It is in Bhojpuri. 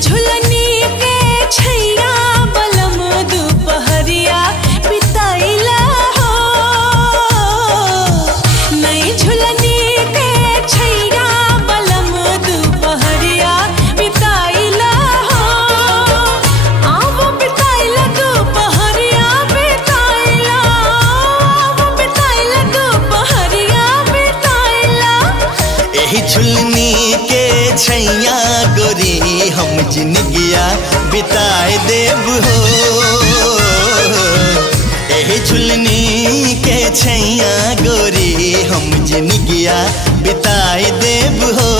झुलनी के छैया बलम दुपहरिया बिताइला हो। नई झुलनी के छैया बलम दुपहरिया बिताइला हो। आवो बिताइला दुपहरिया बिताइला, आवो बिताइला दुपहरिया बिताइला। एही झुलनी के छैया गोरी हम जिनगिया बिताए देव हो। एही झुलनी के छैया गोरी हम जिनगिया बिताए देव हो।